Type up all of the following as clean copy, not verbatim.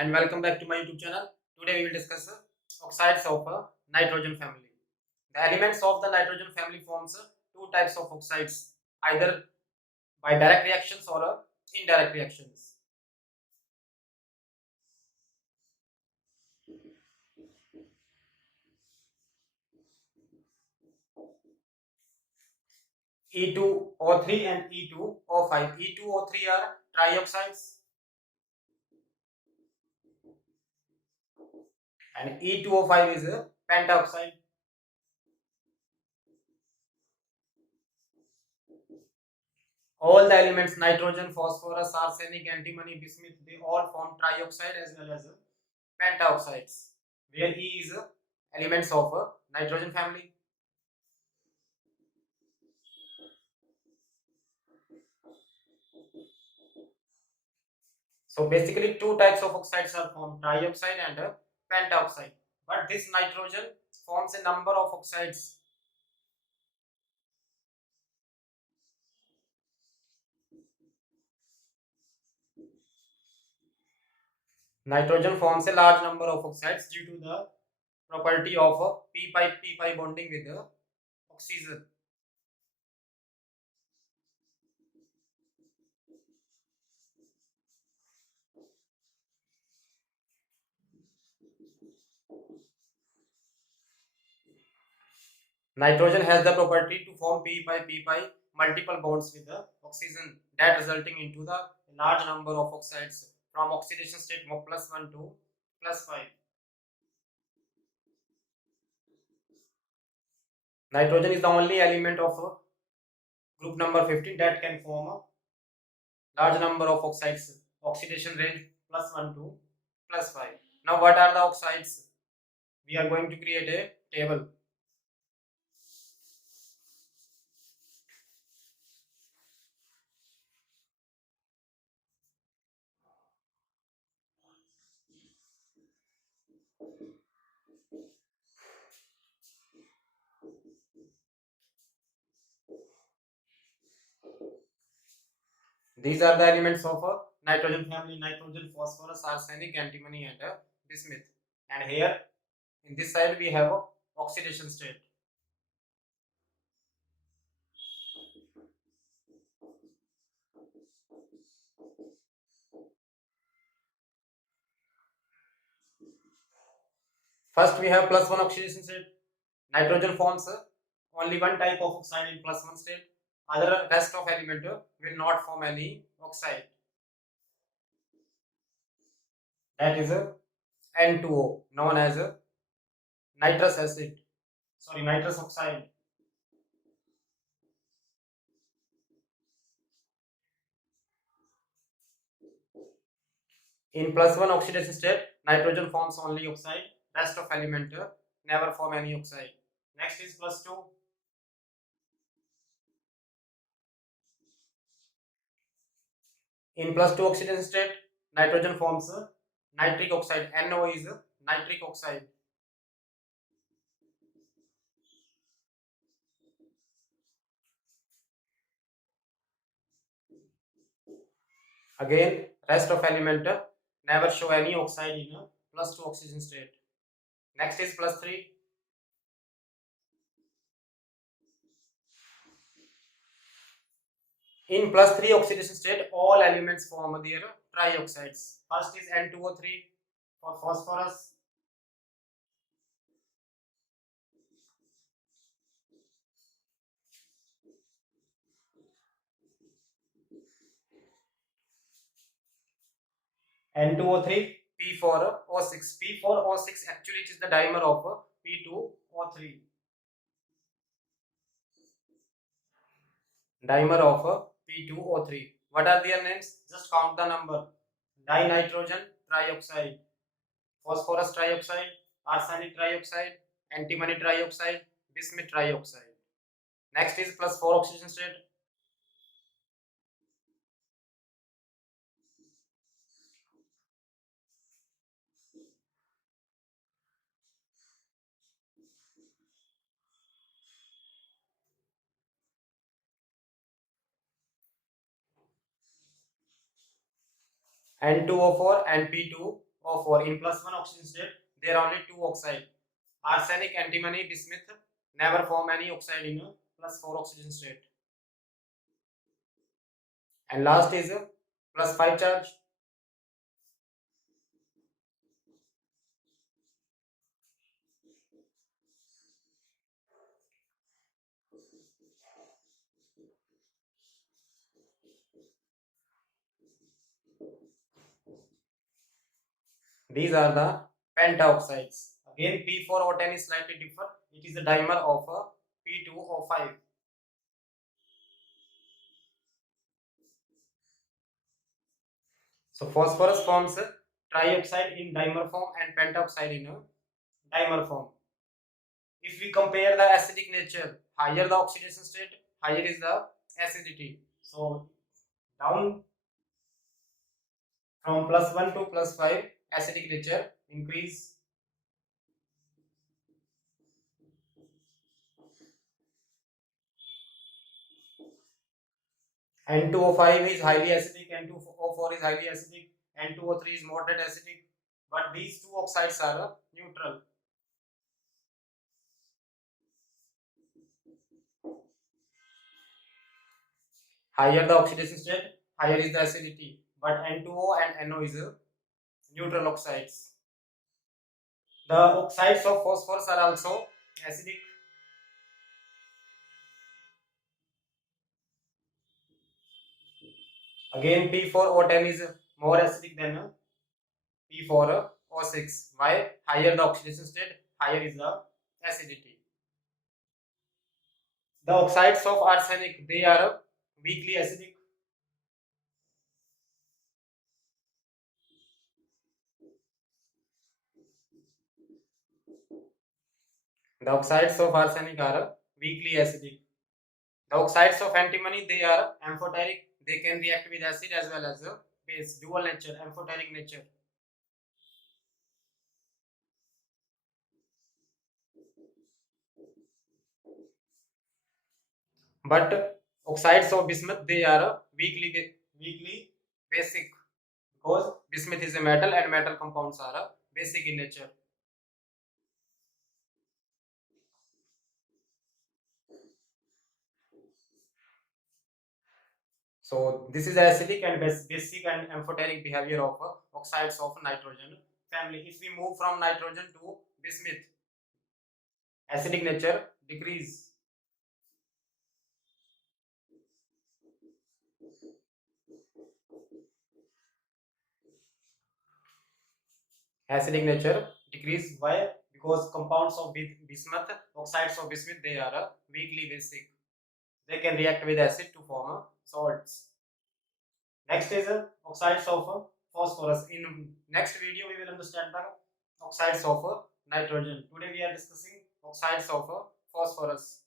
and welcome back to my YouTube channel. Today we will discuss oxides of nitrogen family. The elements of the nitrogen family forms two types of oxides, either by direct reactions or indirect reactions. E2O3 and E2O5. E2O3 are trioxides and E2O5 is a pentoxide. All the elements nitrogen, phosphorus, arsenic, antimony, bismuth, they all form trioxide as well as pentaoxides, where E is elements of nitrogen family. So basically two types of oxides are formed, trioxide and pentaoxide. But this nitrogen forms a number of oxides. Nitrogen forms a large number of oxides due to the property of p-pi bonding with the oxygen. Nitrogen has the property to form p-pi multiple bonds with the oxygen, that resulting into the large number of oxides from oxidation state of +1 to +5. Nitrogen is the only element of group number 15 that can form a large number of oxides. Oxidation range +1 to +5. Now what are the oxides? We are going to create a table. These are the elements of a nitrogen family: nitrogen, phosphorus, arsenic, antimony and bismuth. And here in this side we have a oxidation state. First we have +1 oxidation state. Nitrogen forms only one type of oxide in +1 state. Other rest of element will not form any oxide. That is N2O, known as nitrous acid. Sorry, nitrous oxide. In +1 oxidation state, nitrogen forms only oxide. Rest of element never form any oxide. Next is +2. In +2 oxidation state, nitrogen forms nitric oxide. NO is nitric oxide. Again, rest of element never show any oxide in +2 oxidation state. Next is +3. In +3 oxidation state, all elements form their trioxides. First is N2O3 for phosphorus. N2O3, P for O6. P for O6, actually it is the dimer of P2O3. Dimer of P2O3. What are their names? Just count the number. Dinitrogen trioxide, phosphorus trioxide, arsenic trioxide, antimony trioxide, bismuth trioxide. Next is +4 oxidation state. N2O4 and P2O5. O4. In plus 1 oxygen state, there are only 2 oxide. Arsenic, antimony, bismuth never form any oxide in plus 4 oxygen state. And last is plus 5 charge. These are the pentaoxides. Again, P4O10 is slightly different. It is the dimer of P2O5. So phosphorus forms trioxide in dimer form and pentoxide in dimer form. If we compare the acidic nature, higher the oxidation state, higher is the acidity. So down from plus 1 to plus 5, acidic nature increase. N2O5 is highly acidic, N2O4 is highly acidic, N2O3 is moderate acidic, but these two oxides are neutral. Higher the oxidation state, higher is the acidity, but N2O and NO is neutral oxides. The oxides of phosphorus are also acidic. Again, P4O10 is more acidic than P4O6. Why? Higher the oxidation state, higher is the acidity. The oxides of arsenic, they are weakly acidic. The oxides of arsenic are weakly acidic. The oxides of antimony, they are amphoteric. They can react with acid as well as base, dual nature, amphoteric nature. But oxides of bismuth, they are weakly basic, because bismuth is a metal and metal compounds are basic in nature. So this is acidic and basic and amphoteric behavior of oxides of nitrogen family. If we move from nitrogen to bismuth, acidic nature decrease. Acidic nature decrease. Why? Because compounds of bismuth, oxides of bismuth, they are weakly basic. They can react with acid to form salts. Next is oxides of phosphorus. In next video, we will understand the oxides of nitrogen. Today we are discussing oxides of phosphorus.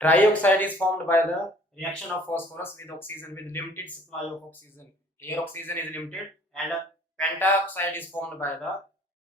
Trioxide is formed by the reaction of phosphorus with oxygen with limited supply of oxygen. Here oxygen is limited, and pentaoxide is formed by the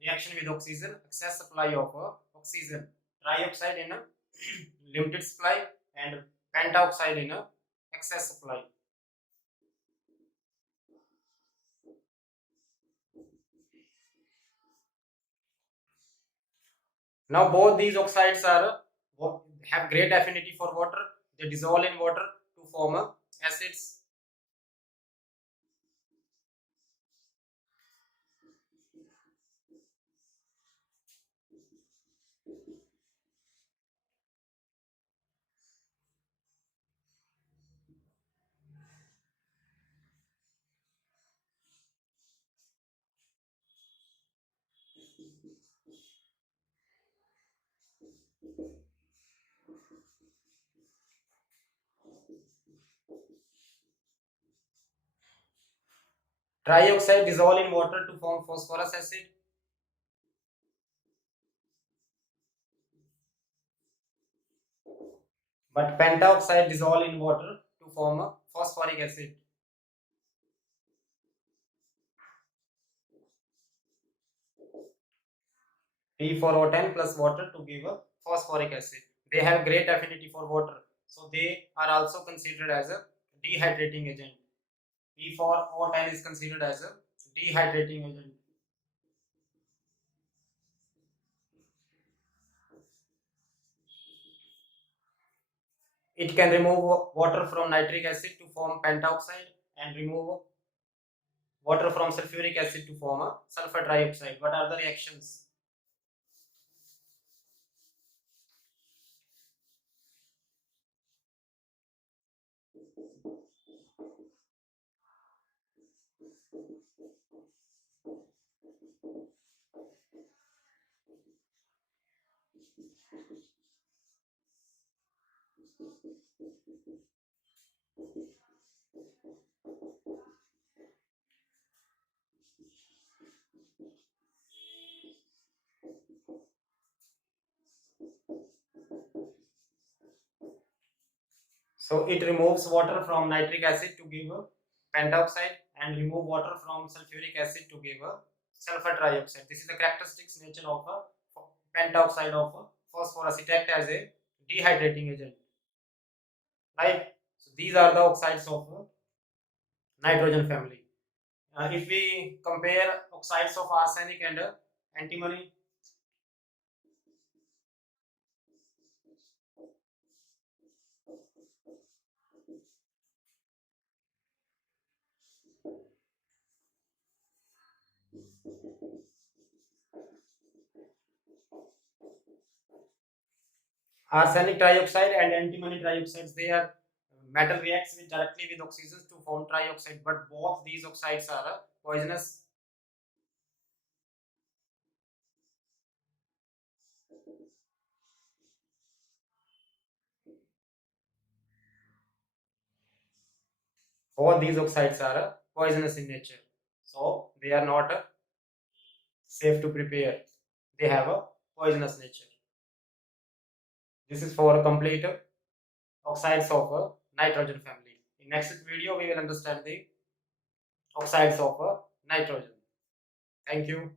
reaction with oxygen, excess supply of oxygen. Trioxide in a limited supply and pentaoxide in a excess supply. Now both these oxides are have great affinity for water. They dissolve in water to form acids. Trioxide dissolve in water to form phosphorus acid. But pentaoxide dissolve in water to form a phosphoric acid. P4O10 plus water to give a phosphoric acid. They have great affinity for water, so they are also considered as a dehydrating agent. P4O10 is considered as a dehydrating agent. It can remove water from nitric acid to form pentaoxide and remove water from sulfuric acid to form a sulfur trioxide. What are the reactions? So it removes water from nitric acid to give a pentoxide and remove water from sulfuric acid to give a sulfur trioxide. This is the characteristics nature of a pentoxide of a phosphorus. It acts as a dehydrating agent, right? So these are the oxides of nitrogen family. If we compare oxides of arsenic and antimony, arsenic trioxide and antimony trioxides, they are metal reacts with directly with oxygen to form trioxide, but both these oxides are poisonous. Both these oxides are poisonous in nature, so they are not safe to prepare. They have a poisonous nature. This is for complete oxides of nitrogen family. In next video, we will understand the oxides of nitrogen. Thank you.